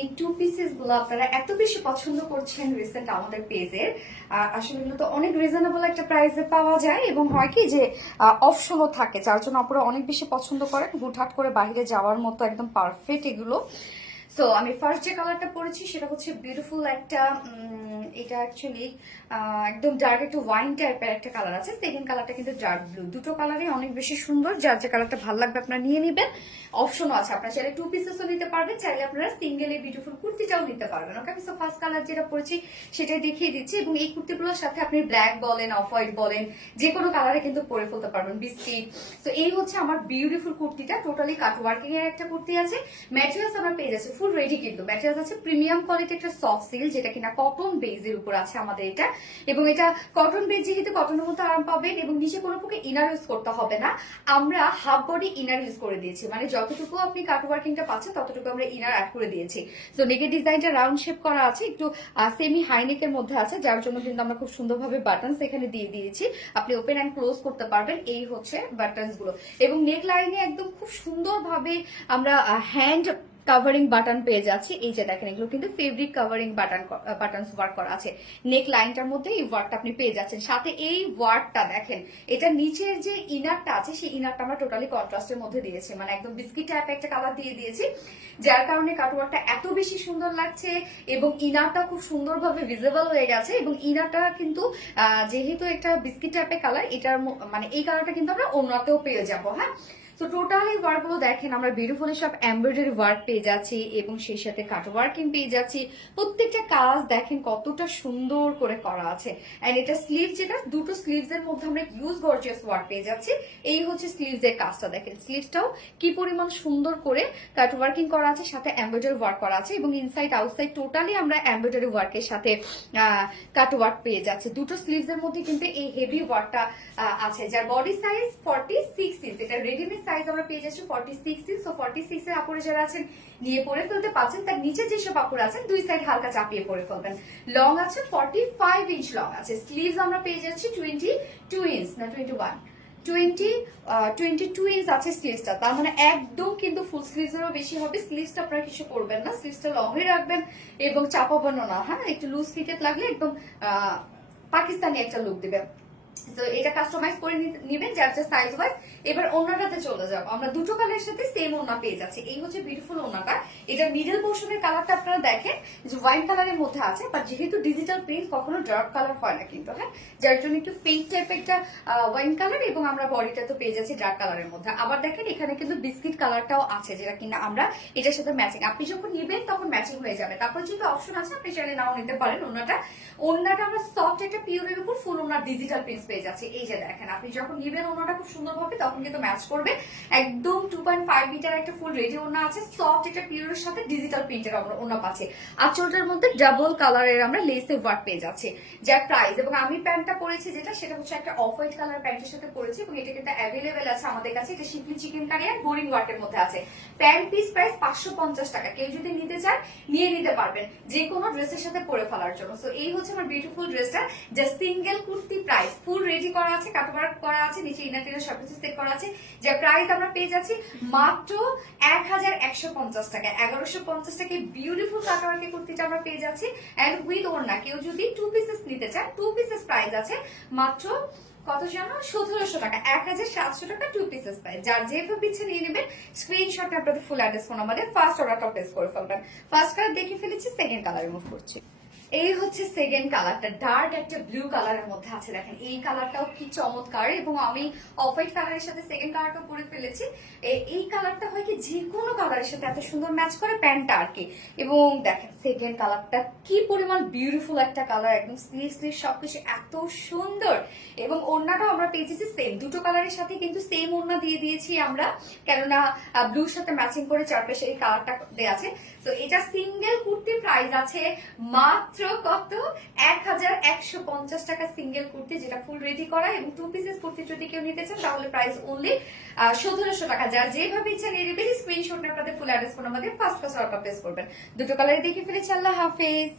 এই two pieces গুলো আপনারা এত বেশি পছন্দ করছেন রিসেন্ট আমাদের পেজের, আসলে এগুলো তো অনেক রিজনেবল একটা প্রাইসে পাওয়া যায় এবং হয় কি যে অপশনও থাকে, যার জন্য আপনারা অনেক বেশি পছন্দ করেন। হুটহাট করে বাইরে যাওয়ার মতো একদম পারফেক্ট এগুলো। সো আমি ফার্স্ট যে কালারটা পরেছি সেটা হচ্ছে বিউটিফুল একটা, এটা অ্যাকচুয়ালি একদম ডার্ক একটু ওয়াইন টাইপের একটা কালার আছে। সেকেন্ড কালারটা কিন্তু ডার্ক ব্লু। দুটো কালারই অনেক বেশি সুন্দর, যার যে কালারটা ভালো লাগবে আপনারা নিয়ে নেবেন। অপশনও আছে, আপনারা চাইলে টু পিসেসও নিতে পারবেন, চাইলে আপনারা সিঙ্গেল এই বিউটিফুল কুর্তিটাও নিতে পারবেন। ওকে, আমি সো ফার্স্ট কালার যেটা পরেছি সেটাই দেখিয়ে দিচ্ছি। এবং এই কুর্তিগুলোর সাথে আপনি ব্ল্যাক বলেন, অফ হোয়াইট বলেন, যে কোনো কালারে কিন্তু পরে ফেলতে পারবেন, বিস্কিট। তো এই হচ্ছে আমার বিউটিফুল কুর্তিটা, টোটালি কাট ওয়ার্কিং এর একটা কুর্তি আছে। ম্যাটেরিয়ালস আমার পেয়ে যাচ্ছে ফুল রেডি, কিন্তু ম্যাটেরিয়ালস আছে প্রিমিয়াম কোয়ালিটি একটা সফট সিল্ক, যেটা কিনা কটন বেজের উপর আছে আমাদের এটা। এবং এটা কটন বেজ, যেহেতু কটনের মধ্যে আরাম পাবেন এবং নিচে কোনো প্রকার ইনার ইউজ করতে হবে না। আমরা হাফ বডি ইনার ইউজ করে দিয়েছি, মানে যতটুকু আপনি কাট ওয়ার্কিংটা পাচ্ছেন ততটুকু আমরা ইনার অ্যাড করে দিয়েছি। তো নেকের ডিজাইনটা রাউন্ড শেপ করা আছে, একটু সেমি হাই নেকের মধ্যে আছে, যার জন্য কিন্তু আমরা খুব সুন্দরভাবে বাটনস এখানে দিয়ে দিয়েছি। আপনি ওপেন অ্যান্ড ক্লোজ করতে পারবেন, এই হচ্ছে বাটনস গুলো। এবং নেক লাইনে একদম খুব সুন্দরভাবে আমরা হ্যান্ড কাভারিং বাটন পেয়ে যাচ্ছি। এই যে দেখেন, এগুলো কিন্তু ফেব্রিক কাভারিং বাটনস ওয়ার্ক করা আছে। নেক লাইনটার মধ্যে এই ওয়ার্কটা আপনি পেয়ে যাচ্ছেন। সাথে এই ওয়ার্কটা দেখেন, এটা নিচের যে ইনারটা আছে সেই ইনারটা আমরা টোটালি কন্ট্রাস্টের মধ্যে দিয়েছি, মানে একদম বিস্কিট টাইপের একটা কালার দিয়ে দিয়েছি, যার কারণে কাটওয়ার্কটা এত বেশি সুন্দর লাগছে। এবং ইনারটা খুব সুন্দরভাবে ভিজিবল হয়ে গেছে। এবং ইনারটা কিন্তু যেহেতু একটা বিস্কিট টাইপের কালার, এটার মানে এই কালারটা কিন্তু আমরা অন্যতেও পেয়ে যাবো। হ্যাঁ, তো টোটালি ওয়ার্ক গুলো দেখেন, আমরা বিউটিফুলি সব এমব্রয়ডারি ওয়ার্ক পেয়ে যাচ্ছি এবং সেই সাথে কাট ওয়ার্কিং পেয়ে যাচ্ছি। প্রত্যেকটা কাজ দেখেন কতটা সুন্দর করে করা আছে। এন্ড এটা স্লিভ, যেটা দুটো স্লিভস এর মধ্যে আমরা ইউজ গর্জিয়াস ওয়ার্ক পেয়ে যাচ্ছি। এই হচ্ছে স্লিভস এর কাজটা দেখেন, স্লিভসটাও কি পরিমাণ সুন্দর করে কাট ওয়ার্কিং করা আছে, সাথে এমব্রয়ডারি ওয়ার্ক করা আছে। এবং ইনসাইড আউটসাইড টোটালি আমরা এমব্রয়ডারি ওয়ার্কের সাথে কাট ওয়ার্ক পেয়ে যাচ্ছি। দুটো স্লিভস এর মধ্যে কিন্তু এই হেভি ওয়ার্কটা আছে, যার বডি সাইজ 46 ইঞ্চ। এটা রেডিমেড সাইজ আমরা পেয়ে যাচ্ছি 46 ইঞ্চ। সো 46 এর আপুরে যারা আছেন নিয়ে পরে ফেলতে পারছেন, তার নিচে যেসব আপুর আছেন দুই সাইড হালকা চাপিয়ে পরে ফেলবেন। লং আছে 45 ইঞ্চ লং আছে। স্লিভস আমরা পেয়ে যাচ্ছি 22 ইঞ্চ, না 22 ইঞ্চ আছে স্লিভসটা। তার মানে একদম কিন্তু ফুল স্লিভস এরও বেশি হবে। স্লিভসটা আপনারা কিছু করবেন না, স্লিভসটা লং এ রাখবেন এবং চাপাবানো না। হ্যাঁ, একটু লুজ ফিটেড লাগলে একদম পাকিস্তানি একটা লুক দিবেন। তো এটা কাস্টমাইজ করে নেবেন যার যার সাইজ ওয়াইজ। এবার ওড়নাটাতে চলে যাব, আমরা দুটো কালারের সাথে সেম ওড়না পেয়ে যাচ্ছি। এই হচ্ছে বিউটিফুল ওড়নাটা। এটা মিডল পোর্শনের কালারটা আপনারা দেখেন যে ওয়াইন কালারের মধ্যে আছে, বাট যেহেতু ডিজিটাল প্রিন্ট কখনো ডার্ক কালার হয় না কিন্তু। হ্যাঁ, যার জন্য একটু পিঙ্ক টাইপের একটা ওয়াইন কালার, এবং আমরা বডিটা তো পেয়ে যাচ্ছি ডার্ক কালারের মধ্যে। আবার দেখেন এখানে কিন্তু বিস্কিট কালারটাও আছে, যেটা কিনা আমরা এটার সাথে ম্যাচিং। আপনি যখন নেবেন তখন ম্যাচিং হয়ে যাবে। তারপর যেহেতু অপশন আছে, আপনি চাইলে নাও নিতে পারেন। ওড়নাটা আমরা সফট একটা পিওরের উপর ফুল ওড়না ডিজিটাল প্রিন্ট পেয়ে যাচ্ছে। এই যে দেখেন, আপনি যখন নিবেন ওড়নাটা খুব সুন্দরভাবে তখন কিন্তু ম্যাচ করবে। একদম 2.5 মিটার একটা ফুল রেডি ওড়না আছে, সফট একটা পিওরের সাথে ডিজিটাল প্রিন্টের আমরা ওড়না পাচ্ছি। আঁচলটার মধ্যে ডাবল কালারের আমরা লেসের ওয়ার্ক পেয়ে যাচ্ছি। যার প্রাইস, এবং আমি প্যান্টটা পরেছি যেটা, সেটা হচ্ছে একটা অফ হোয়াইট কালার প্যান্টের সাথে পরেছি, এবং এটা কিন্তু অ্যাভেলেবেল আছে আমাদের কাছে। এটা শিপলি চিকেন কারি আর বোরিং ওয়ার্কের মধ্যে আছে। প্যান্ট পিস প্রাইস 550 টাকা। কেউ যদি নিতে চান নিয়ে নিতে পারবেন, যে কোনো ড্রেসের সাথে পরে ফেলার জন্য। সো এই হচ্ছে আমার বিউটিফুল ড্রেসটা, যা single kurti price, full ready করা আছে, কাটওয়ার্ক করা আছে, নিচে ইনার টিনার সবকিছু সেট করা আছে। যার প্রাইস আমরা পেয়ে যাচ্ছি মাত্র 1150 টাকা। 1150 টাকায় বিউটিফুল কাটওয়ার্কের কুর্তিটা আমরা পেয়ে যাচ্ছি এন্ড উইথ ওড়না। কেউ যদি টু পিসেস নিতে চান, টু পিসেস প্রাইস আছে মাত্র কত জানো, 1700 টাকা। 1700 টাকা টু পিসেস প্রাইস। যার যেভাবে ইচ্ছে নিয়ে নেবেন। স্ক্রিনশটে আপনাদের ফুল অ্যাড্রেস ফোন আমাদের ফার্স্ট অর্ডারটা প্লেস করে ফেলবেন। ফার্স্ট কালার দেখে ফেলেছি, সেকেন্ড কালার রিমুভ করছি। এই হচ্ছে সেকেন্ড কালারটা, ডার্ক একটা ব্লু কালারের মধ্যে আছে। দেখেন এই কালারটাও কি চমৎকার, এবং আমি অফ হোয়াইট কালারের সাথে সেকেন্ড কালারটা পরে ফেলেছি। এই কালারটা হয় কি যে কোনো কালারের সাথে এত সুন্দর ম্যাচ করে প্যান্টটা আর কি। এবং দেখেন সেকেন্ড কালারটা কি পরিমাণ বিউটিফুল একটা কালার, একদম স্লিভ সবকিছু এত সুন্দর। এবং ওড়নাটাও আমরা পেয়েছি সেম, দুটো কালারের সাথে কিন্তু সেম ওড়না দিয়ে দিয়েছি আমরা, কেননা ব্লুর সাথে ম্যাচিং করে চারপাশে এই কালারটা দেওয়া আছে। তো এটা সিঙ্গেল কুর্তি প্রাইস আছে মাত্র কত, 1150 টাকা সিঙ্গেল কুর্তি, যেটা ফুল রেডি করা। এবং টু পিসেস কুর্তি যদি কেউ নিতে চান তাহলে প্রাইস অনলি 1700 টাকা। যার যেভাবে ইচ্ছা নিয়ে নেবেন, স্ক্রিনশট আপনাদের ফুল অ্যাড্রেস ফোন আমাদের ফার্স্ট অর্ডার প্লেস করবেন। দুটো কালারে দেখে ফেলেছি। আল্লাহ হাফেজ।